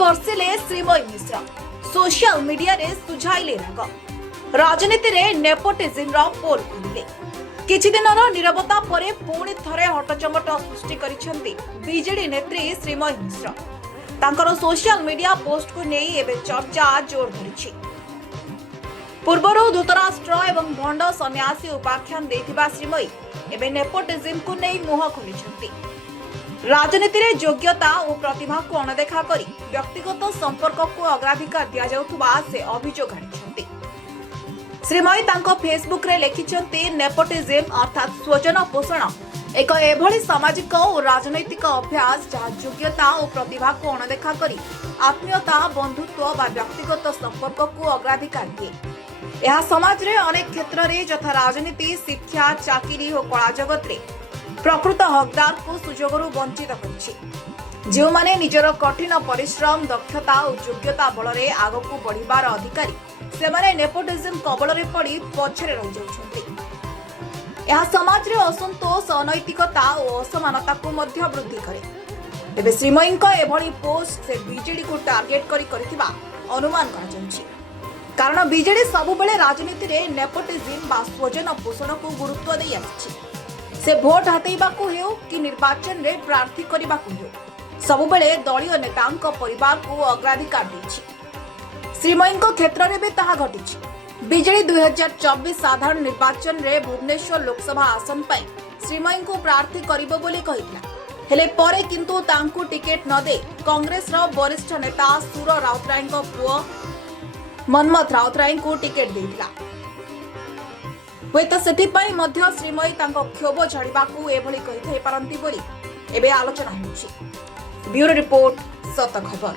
ବର୍ଷିଲେ Srimayee Mishra social media रे सुझाइले राग राजनीति रे नेपोटिज्म रो पोल खुलिले किछि दिनर नीरवता परे पुणी थरे हटचमट सृष्टि करिसेंती बीजेडी नेत्री श्रीमयी मिश्र तांकर सोशल मीडिया पोस्ट को नेई एबे चर्चा जोर धरिछि। पूर्वरु धृतराष्ट्र एवं भंड सन्यासी उपाख्यान देथिबा श्रीमयी एबे नेपोटिज्म को नेई मुह खोलिसेंती। राजनीति रे योग्यता और प्रतिभा को अणदेखा करी व्यक्तिगत संपर्क को अग्राधिकार दिया जाउथबा से अभियोग आनिछंती। श्रीमयी तांको फेसबुक रे लेखिछंती नेपोटिज्म अर्थात स्वजन पोषण एक एभली सामाजिक और राजनैतिक अभ्यास जहाँ योग्यता और प्रतिभा को अणदेखा करी आत्मीयता बंधुत्व व व्यक्तिगत संपर्क को अग्राधिकार दिए। यह समाज रे अनेक क्षेत्र रे यथा राजनीति शिक्षा चाकरी और कला जगत रे प्रकृत हकदार को सुजोगरु वंचित करिछि। जो माने निजर कठिन परिश्रम दक्षता और योग्यता बलरे आगकू बढ़िबार अधिकारी से माने नेपोटिज्म कबल रे पड़ी पछरे रहि जाउछन्ति। यह समाज रे असंतोष अनैतिकता और असमानता को मध्य वृद्धि करे। एबे श्रीमयी को एभली पोस्ट से बीजेडी को टार्गेट करी करथिबा अनुमान करा जाउछि। कारण बीजेडी सबु बेले राजनीति रे नेपोटिज्म बा स्वजन पोषण को गुरुत्व देई आछि। से भोट हातेइबाकू हेउ कि निर्वाचन रे प्रार्थी करिबाकू हेउ सबु बेले दलीय नेतांक परिवार को अग्राधिकार दैछि। श्रीमयी क्षेत्र रे भी ताहा घटिछि। बीजेडी 2024 साधारण निर्वाचन रे भुवनेश्वर लोकसभा आसन पई श्रीमयी को प्रार्थी करिबो बोली कहितला। हेले परे किंतु तांकू टिकेट न दे कांग्रेस रो वरिष्ठ नेता सुर राउतराय को पुओ मनमथ राउतराय को टिकेट देइतला। हुएत सेथिपाई मध्य श्रीमयी तांको क्षोभ झाड़िबाकू एभली कहिथाई पारंती बोली एबे आलोचना होउछि। ब्यूरो रिपोर्ट सत खबर।